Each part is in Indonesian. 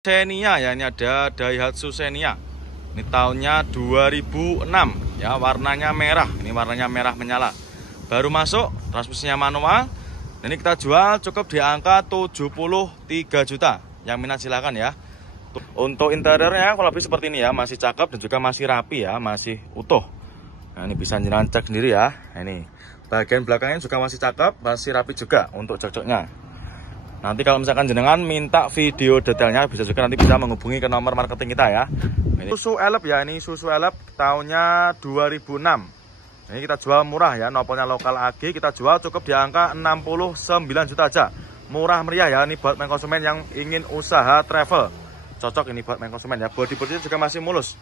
Xenia ya, ini ada Daihatsu Xenia. Ini tahunnya 2006 ya, warnanya merah. Ini warnanya merah menyala. Baru masuk, transmisinya manual. Ini kita jual cukup di angka 73 juta. Yang minat silakan ya. Untuk interiornya kalau lebih seperti ini ya, masih cakep dan juga masih rapi ya, masih utuh. Nah, ini bisa jenengan cek sendiri ya. Nah, ini bagian belakangnya juga masih cakep, masih rapi juga untuk cocoknya. Nanti kalau misalkan jenengan minta video detailnya, bisa juga nanti bisa menghubungi ke nomor marketing kita ya. Ini susu elep ya, ini susu elep tahunnya 2006. Ini kita jual murah ya, nopolnya lokal AG, kita jual cukup di angka 69 juta aja. Murah meriah ya, ini buat main konsumen yang ingin usaha travel. Cocok ini buat main konsumen ya, body-bodinya juga masih mulus.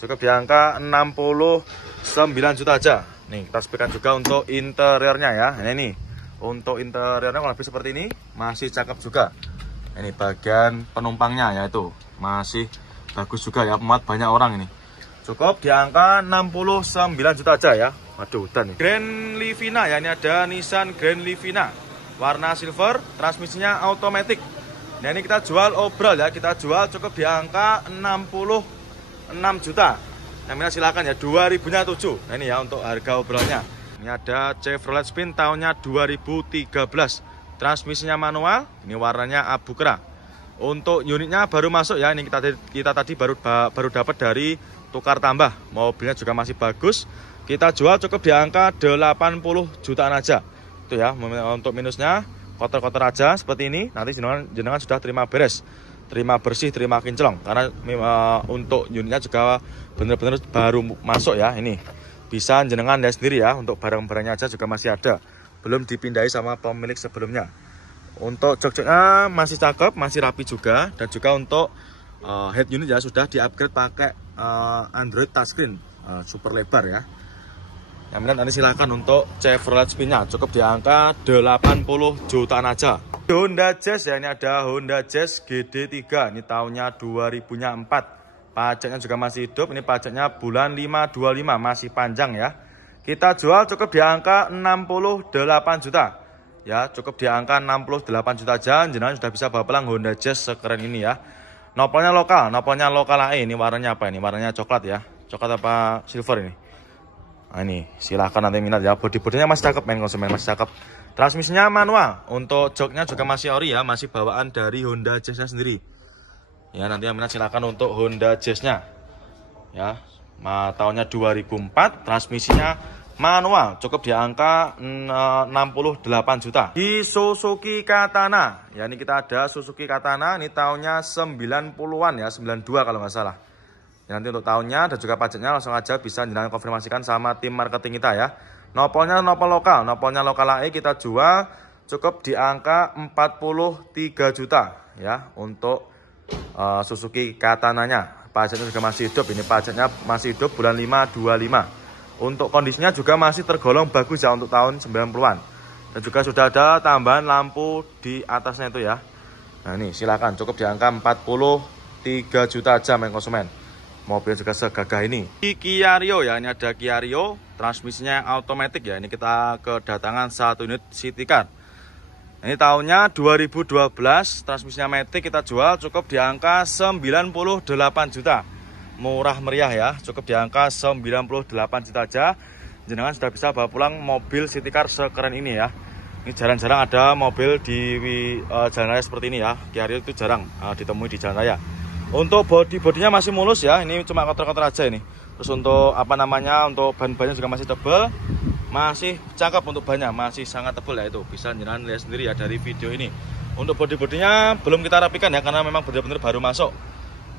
Cukup di angka 69 juta aja. Nih, kita sepikan juga untuk interiornya ya. Ini. Untuk interiornya kalau lebih seperti ini, masih cakep juga. Ini bagian penumpangnya ya, itu masih bagus juga ya, muat banyak orang ini. Cukup di angka 69 juta aja ya. Waduh, dan Grand Livina ya, ini ada Nissan Grand Livina warna silver, transmisinya automatic. Nah, ini kita jual obral ya, kita jual cukup di angka 66 juta. Namanya silakan ya, 2000-nya 7. Nah, ini ya untuk harga obralnya. Ini ada Chevrolet Spin tahunnya 2013. Transmisinya manual, ini warnanya abu kera. Untuk unitnya baru masuk ya, ini kita tadi baru dapat dari tukar tambah. Mobilnya juga masih bagus. Kita jual cukup di angka 80 jutaan aja. Itu ya, untuk minusnya kotor-kotor aja seperti ini. Nanti jenengan sudah terima beres. Terima bersih, terima kinclong. Karena untuk unitnya juga benar-benar baru masuk ya, ini. Bisa jenengan lihat sendiri ya, untuk barang-barangnya aja juga masih ada, belum dipindahi sama pemilik sebelumnya. Untuk jok-joknya masih cakep, masih rapi juga, dan juga untuk head unit ya sudah di-upgrade pakai Android touchscreen super lebar ya. Yang minat nanti silahkan untuk Chevrolet Spin-nya, cukup di angka 80 jutaan aja. Honda Jazz ya, ini ada Honda Jazz GD3, ini tahunnya 2004. Pajaknya juga masih hidup, ini pajaknya bulan 5/25, masih panjang ya. Kita jual cukup di angka 68 juta. Ya, cukup di angka 68 juta aja, jenengan sudah bisa bawa pulang Honda Jazz sekeren ini ya. Nopolnya lokal AE, ini warnanya apa ini? Warnanya coklat ya. Coklat apa silver ini? Nah, ini silahkan nanti minat ya. Bodi-bodinya masih cakep, main konsumen masih cakep. Transmisinya manual, untuk joknya juga masih ori ya, masih bawaan dari Honda Jazz-nya sendiri. Ya, nanti yang minat silakan untuk Honda Jazz-nya. Ya, tahunnya 2004, transmisinya manual, cukup di angka 68 juta. Di Suzuki Katana. Ya, ini kita ada Suzuki Katana, ini tahunnya 90-an ya, 92 kalau nggak salah. Ya, nanti untuk tahunnya dan juga pajaknya langsung aja bisa jenengan konfirmasikan sama tim marketing kita ya. Nopolnya nopol lokal AE, kita jual cukup di angka 43 juta ya untuk Suzuki Katananya. Pajaknya juga masih hidup, ini pajaknya masih hidup bulan 5/25. Untuk kondisinya juga masih tergolong bagus ya untuk tahun 90-an. Dan juga sudah ada tambahan lampu di atasnya itu ya. Nah, ini silakan cukup di angka 43 juta aja main konsumen. Mobil juga segagah ini. Di Kia Rio ya, ini ada Kia Rio, transmisinya automatic ya. Ini kita kedatangan 1 unit city car. Ini tahunnya 2012, transmisinya matic, kita jual cukup di angka 98 juta. Murah meriah ya, cukup di angka 98 juta aja. Jenengan sudah bisa bawa pulang mobil city car sekeren ini ya. Ini jarang-jarang ada mobil di jalan raya seperti ini ya. Kia Rio itu jarang ditemui di jalan raya. Untuk bodinya masih mulus ya, ini cuma kotor-kotor aja ini. Terus untuk untuk ban-bannya juga masih tebal. Masih cakep untuk bannya, masih sangat tebal ya, itu bisa jenengan lihat sendiri ya dari video ini. Untuk bodi-bodinya belum kita rapikan ya, karena memang benar-benar baru masuk.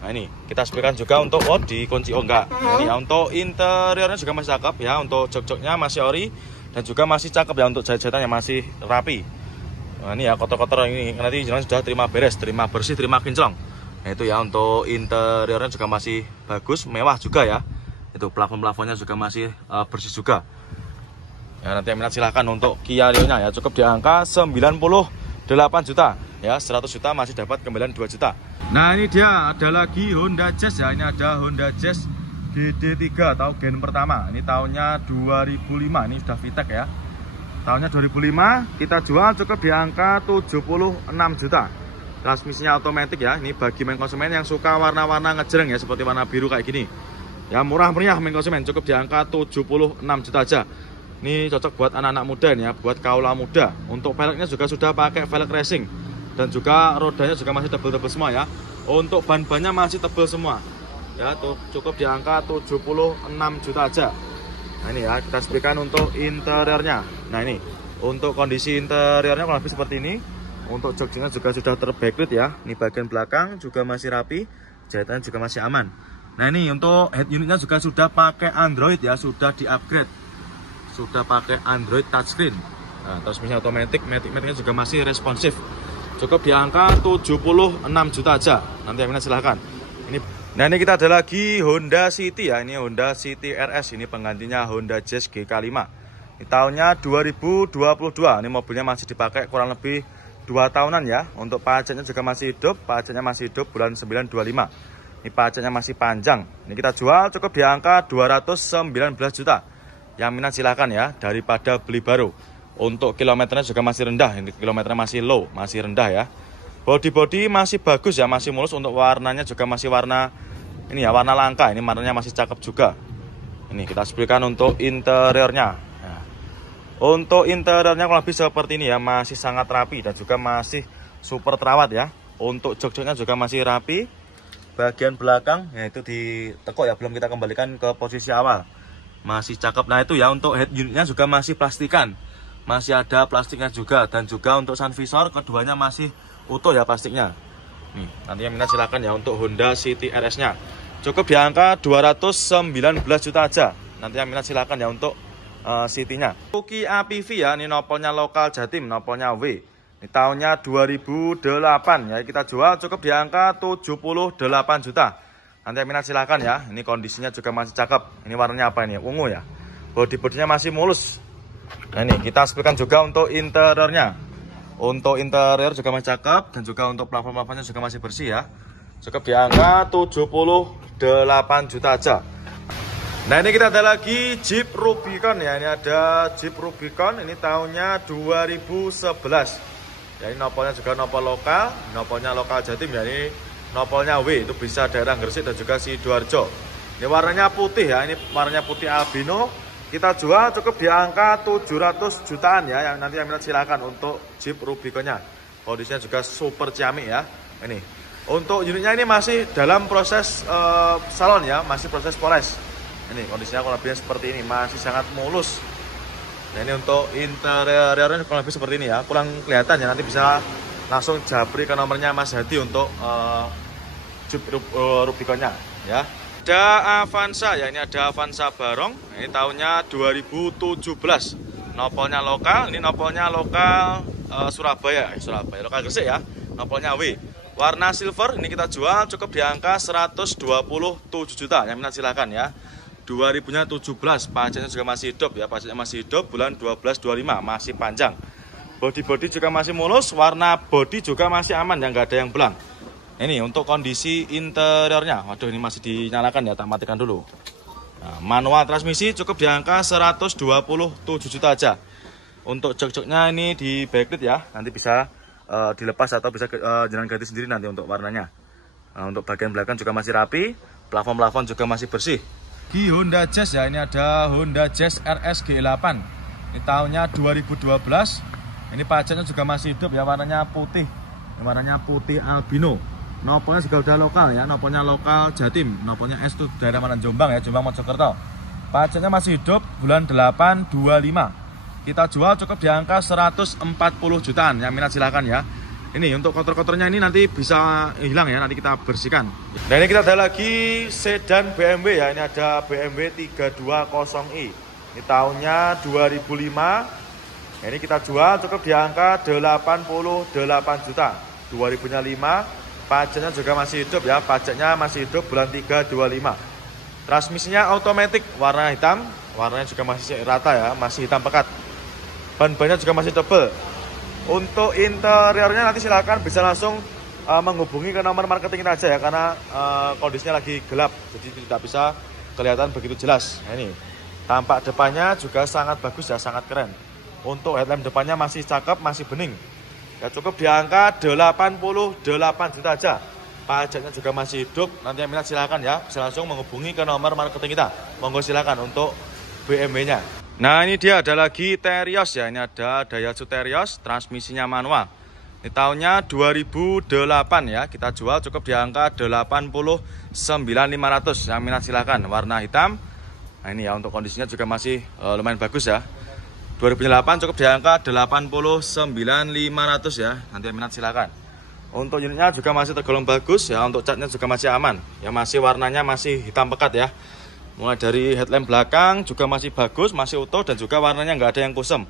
Nah, ini kita sepikan juga untuk dikunci enggak. Nah, ini ya, untuk interiornya juga masih cakep ya, untuk jok-joknya masih ori dan juga masih cakep ya, untuk jahit-jahitannya masih rapi. Nah, ini ya kotor-kotor ini nanti jenengan sudah terima beres, terima bersih, terima kinclong. Nah, itu ya, untuk interiornya juga masih bagus, mewah juga ya. Itu plafon-plafonnya juga masih bersih juga. Ya, nanti yang minat silahkan untuk Kia Rio-nya ya, cukup di angka 98 juta ya, 100 juta masih dapat kembalian 2 juta. Nah, ini dia ada lagi Honda Jazz ya, ini ada Honda Jazz GD3 atau gen pertama. Ini tahunnya 2005, ini sudah VTEC ya. Tahunnya 2005, kita jual cukup di angka 76 juta. transmisinya otomatis ya. Ini bagi main konsumen yang suka warna-warna ngejreng ya, seperti warna biru kayak gini. Ya murah meriah main konsumen, cukup di angka 76 juta aja. Ini cocok buat anak-anak muda nih ya, buat kaula muda. Untuk velgnya juga sudah pakai velg racing. Dan juga rodanya juga masih tebel-tebel semua ya. Untuk ban-bannya masih tebel semua. Ya, tuh cukup di angka 76 juta aja. Nah ini ya, kita sepikan untuk interiornya. Nah ini, untuk kondisi interiornya kurang lebih seperti ini. Untuk joknya juga sudah terbacklit ya. Ini bagian belakang juga masih rapi, jahitannya juga masih aman. Nah ini untuk head unitnya juga sudah pakai Android ya, sudah di-upgrade. Sudah pakai Android touchscreen. Nah, transmisi otomatis, matic-maticnya juga masih responsif. Cukup di angka 76 juta aja. Nanti yang silahkan. Nah ini kita ada lagi Honda City ya. Ini Honda City RS, ini penggantinya Honda Jazz GK5. Ini tahunnya 2022. Ini mobilnya masih dipakai kurang lebih 2 tahunan ya. Untuk pajaknya juga masih hidup. Pajaknya masih hidup bulan 925. Ini pajaknya masih panjang. Ini kita jual cukup di angka 219 juta. Yang minat silahkan ya, daripada beli baru. Untuk kilometernya juga masih rendah. Ini kilometernya masih low, masih rendah ya. Body masih bagus ya, masih mulus. Untuk warnanya juga masih warna ini ya, warna langka. Ini warnanya masih cakep juga. Ini kita sebutkan untuk interiornya. Nah, untuk interiornya kurang lebih seperti ini ya, masih sangat rapi dan juga masih super terawat ya. Untuk jok-joknya juga masih rapi. Bagian belakang yaitu ditekuk ya, belum kita kembalikan ke posisi awal. Masih cakep. Nah itu ya, untuk head unitnya juga masih plastikan. Masih ada plastiknya juga. Dan juga untuk sun visor keduanya masih utuh ya plastiknya. Nih, nanti yang minat silakan ya untuk Honda City RS nya. Cukup di angka 219 juta aja. Nanti yang minat silakan ya untuk City-nya. Suzuki APV ya, ini nopolnya lokal Jatim, nopolnya W. Ini tahunnya 2008 ya, kita jual cukup di angka 78 juta. Nanti yang minat silahkan ya. Ini kondisinya juga masih cakep. Ini warnanya apa ini? Ungu ya. Body-bodinya masih mulus. Nah ini kita sebutkan juga untuk interiornya. Untuk interior juga masih cakep. Dan juga untuk plafon-plafonnya juga masih bersih ya. Cukup di angka 78 juta aja. Nah ini kita ada lagi Jeep Rubicon ya. Ini ada Jeep Rubicon. Ini tahunnya 2011. Ya ini nopolnya juga nopol lokal, nopolnya lokal Jatim ya. Ini nopolnya W, itu bisa daerah Gresik dan juga Sidoarjo. Ini warnanya putih ya, ini warnanya putih albino. Kita jual cukup di angka 700 jutaan ya. Yang nanti yang minat silakan untuk Jeep Rubiconnya. Kondisinya juga super ciamik ya. Ini untuk unitnya ini masih dalam proses salon ya, masih proses poles. Ini kondisinya kurang lebih seperti ini, masih sangat mulus. Nah ini untuk interiornya kurang lebih seperti ini ya. Kurang kelihatan ya, nanti bisa langsung japri ke nomornya Mas Hadi untuk Jeep Rubiconnya ya. Ada Avanza ya, ini ada Avanza Barong. Ini tahunnya 2017. Nopolnya lokal, ini nopolnya lokal Surabaya, lokal Gresik ya. Nopolnya W. Warna silver, ini kita jual cukup di angka 127 juta. Yang minat silakan ya. 2000-nya 17, pajaknya juga masih hidup ya, pajaknya masih hidup, bulan 12-25, masih panjang. Body juga masih mulus, warna body juga masih aman ya, nggak ada yang belang. Ini untuk kondisi interiornya, waduh ini masih dinyalakan ya, tak matikan dulu. Nah, manual transmisi cukup di angka 127 juta aja. Untuk jok-joknya ini di backlit ya, nanti bisa dilepas atau bisa jalan ganti sendiri nanti untuk warnanya. Nah, untuk bagian belakang juga masih rapi, plafon-plafon juga masih bersih. Di Honda Jazz ya, ini ada Honda Jazz RS G8. Ini tahunnya 2012. Ini pajaknya juga masih hidup ya, warnanya putih. Ini warnanya putih albino. Nopolnya juga udah lokal ya, nopolnya lokal Jatim. Nopolnya S itu daerah mana, Jombang ya, Jombang Mojokerto. Pajaknya masih hidup, bulan 8-25. Kita jual cukup di angka 140 jutaan. Yang minat silahkan ya. Ini untuk kotor-kotornya ini nanti bisa hilang ya, nanti kita bersihkan. Nah ini kita ada lagi sedan BMW ya. Ini ada BMW 320i. Ini tahunnya 2005. Ini kita jual cukup di angka 88 juta. 2000-nya 5. Pajaknya juga masih hidup ya. Pajaknya masih hidup bulan 3-25. Transmisinya otomatis, warna hitam. Warnanya juga masih rata ya, masih hitam pekat. Ban-bannya juga masih tebal. Untuk interiornya nanti silakan bisa langsung menghubungi ke nomor marketing kita aja ya, karena kondisinya lagi gelap, jadi tidak bisa kelihatan begitu jelas. Nah, ini tampak depannya juga sangat bagus ya, sangat keren. Untuk headlamp depannya masih cakep, masih bening. Ya cukup di angka 88 juta aja. Pajaknya juga masih hidup. Nanti yang minat silakan ya, bisa langsung menghubungi ke nomor marketing kita. Monggo silakan untuk BMW-nya. Nah, ini dia ada lagi Terios ya. Ini ada Daihatsu Terios, transmisinya manual. Ini tahunnya 2008 ya. Kita jual cukup di angka 89.500. Yang minat silakan, warna hitam. Nah, ini ya, untuk kondisinya juga masih lumayan bagus ya. 2008 cukup di angka 89.500 ya. Nanti yang minat silakan. Untuk unitnya juga masih tergolong bagus ya. Untuk catnya juga masih aman. Ya, masih warnanya masih hitam pekat ya. Mulai dari headlamp belakang juga masih bagus, masih utuh, dan juga warnanya nggak ada yang kusem.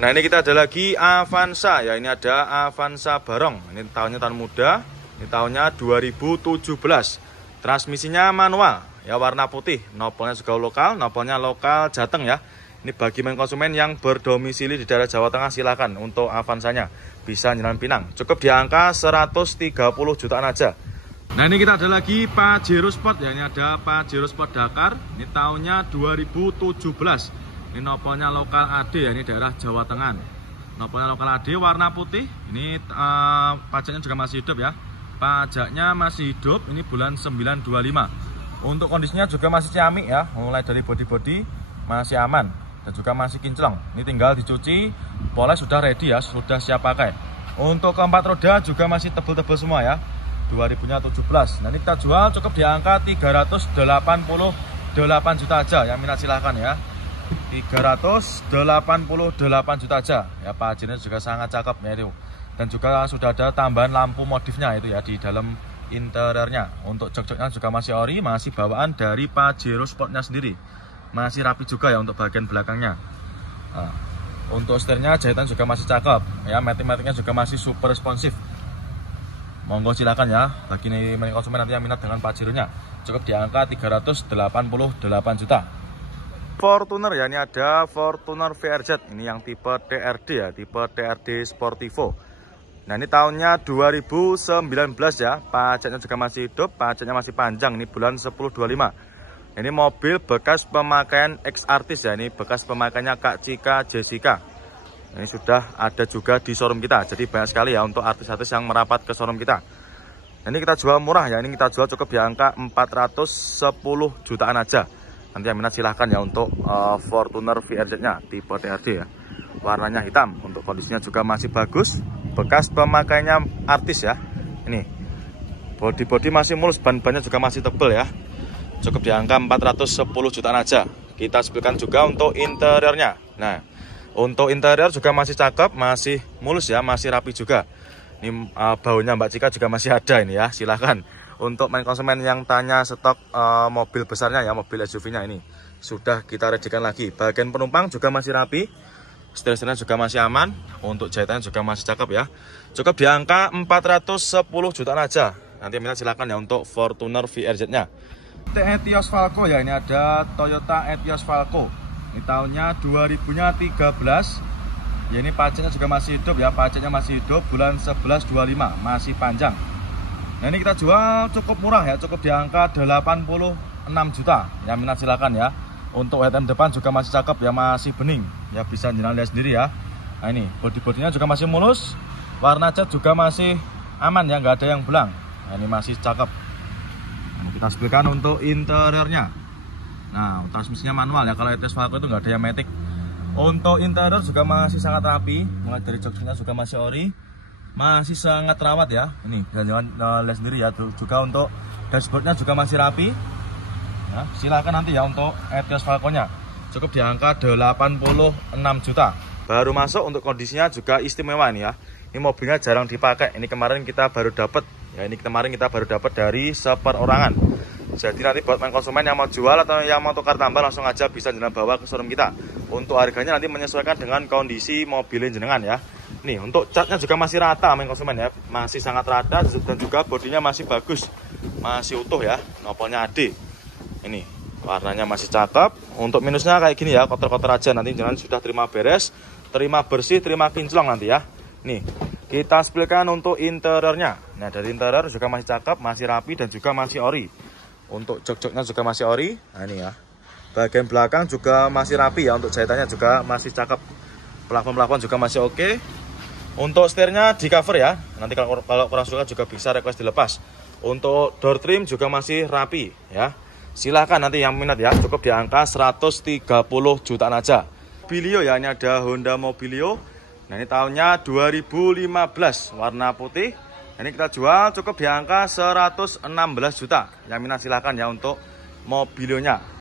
Nah, ini kita ada lagi Avanza ya. Ini ada Avanza Barong. Ini tahunnya tahun muda. Ini tahunnya 2017. Transmisinya manual ya, warna putih. Nopolnya juga lokal. Nopolnya lokal Jateng ya. Ini bagi main konsumen yang berdomisili di daerah Jawa Tengah, silakan untuk Avanzanya. Bisa Jalan Pinang. Cukup di angka 130 jutaan aja. Nah, ini kita ada lagi Pajero Sport ya. Ini ada Pajero Sport Dakar. Ini tahunnya 2017. Ini nopolnya lokal AD ya. Ini daerah Jawa Tengah. Nopolnya lokal AD warna putih. Ini pajaknya juga masih hidup ya. Pajaknya masih hidup. Ini bulan 925. Untuk kondisinya juga masih ciamik ya. Mulai dari body-body masih aman. Dan juga masih kinclong. Ini tinggal dicuci, poles sudah ready ya, sudah siap pakai. Untuk keempat roda juga masih tebel-tebel semua ya. 2017. Nanti kita jual cukup di angka 388 juta aja. Yang minat silahkan ya. 388 juta aja. Ya, Pajeronya juga sangat cakep ya itu. Dan juga sudah ada tambahan lampu modifnya itu ya di dalam interiornya. Untuk jok-joknya juga masih ori, masih bawaan dari Pajero Sportnya sendiri. Masih rapi juga ya untuk bagian belakangnya. Nah, untuk setirnya jahitan juga masih cakep ya, matic-maticnya juga masih super responsif. Monggo silakan ya bagi konsumen nanti yang minat dengan Pajeronya. Cukup di angka 388 juta. Fortuner ya, ini ada Fortuner VRZ. Ini yang tipe TRD ya, tipe TRD Sportivo. Nah, ini tahunnya 2019 ya. Pajaknya juga masih hidup, pajaknya masih panjang. Ini bulan 10/25. Ini mobil bekas pemakaian ex-artis ya. Ini bekas pemakaiannya Kak Cika Jessica. Ini sudah ada juga di showroom kita. Jadi banyak sekali ya untuk artis-artis yang merapat ke showroom kita. Ini kita jual murah ya. Ini kita jual cukup di angka 410 jutaan aja. Nanti yang minat silahkan ya untuk Fortuner VRZ-nya tipe TRD ya. Warnanya hitam. Untuk kondisinya juga masih bagus. Bekas pemakaiannya artis ya. Ini body-body masih mulus, ban-bannya juga masih tebel ya. Cukup di angka 410 jutaan aja. Kita sebutkan juga untuk interiornya. Nah, untuk interior juga masih cakep, masih mulus ya, masih rapi juga. Ini baunya Mbak Cika juga masih ada ini ya. Silahkan untuk main konsumen yang tanya stok mobil besarnya ya, mobil SUV-nya ini sudah kita rejekan lagi. Bagian penumpang juga masih rapi, setir-setirnya juga masih aman. Untuk jahitannya juga masih cakep ya. Cukup di angka 410 jutaan aja. Nanti minat silahkan ya untuk Fortuner VRZ-nya. Etios Falco ya, ini ada Toyota Etios Falco. Ini tahunnya 2013. Ya, ini pajaknya juga masih hidup ya, pajaknya masih hidup, bulan 11/25, masih panjang. Nah, ini kita jual cukup murah ya, cukup di angka 86 juta. Yang minat silakan ya. Untuk headlamp depan juga masih cakep ya, masih bening. Ya, bisa jenengan lihat sendiri ya. Nah, ini bodi-bodinya juga masih mulus. Warna cat juga masih aman ya, nggak ada yang belang. Nah, ini masih cakep. Kita sebutkan untuk interiornya. Nah, transmisinya manual ya. Kalau Etios Falco itu nggak ada yang matic. Untuk interior juga masih sangat rapi. Mulai dari joknya juga masih ori, masih sangat rawat ya. Ini jangan lihat sendiri ya. Juga untuk dashboardnya juga masih rapi. Nah, silakan nanti ya untuk Etios Falco-nya. Cukup di angka 86 juta. Baru masuk, untuk kondisinya juga istimewa nih ya. Ini mobilnya jarang dipakai. Ini kemarin kita baru dapat. Ya, ini kemarin kita baru dapat dari seperorangan. Jadi nanti buat main konsumen yang mau jual atau yang mau tukar tambah, langsung aja bisa jenengan bawa ke showroom kita. Untuk harganya nanti menyesuaikan dengan kondisi mobilnya jenengan ya. Nih, untuk catnya juga masih rata main konsumen ya. Masih sangat rata dan juga bodinya masih bagus. Masih utuh ya. Nopolnya AD. Ini warnanya masih cakep. Untuk minusnya kayak gini ya, kotor-kotor aja. Nanti jenengan sudah terima beres, terima bersih, terima kinclong nanti ya. Nih, kita spilkan untuk interiornya. Nah, dari interior juga masih cakep, masih rapi, dan juga masih ori. Untuk jok-joknya juga masih ori. Nah, ini ya. Bagian belakang juga masih rapi ya. Untuk jahitannya juga masih cakep. Plafon-plafon juga masih oke. Untuk setirnya di cover ya. Nanti kalau kurang suka juga bisa request dilepas. Untuk door trim juga masih rapi ya. Silahkan nanti yang minat ya, cukup di angka 130 jutaan aja. Mobilio ya, ini ada Honda Mobilio. Nah ini tahunnya 2015, warna putih. Ini kita jual cukup di angka 116 juta. Yang minat silahkan ya untuk Mobilionya.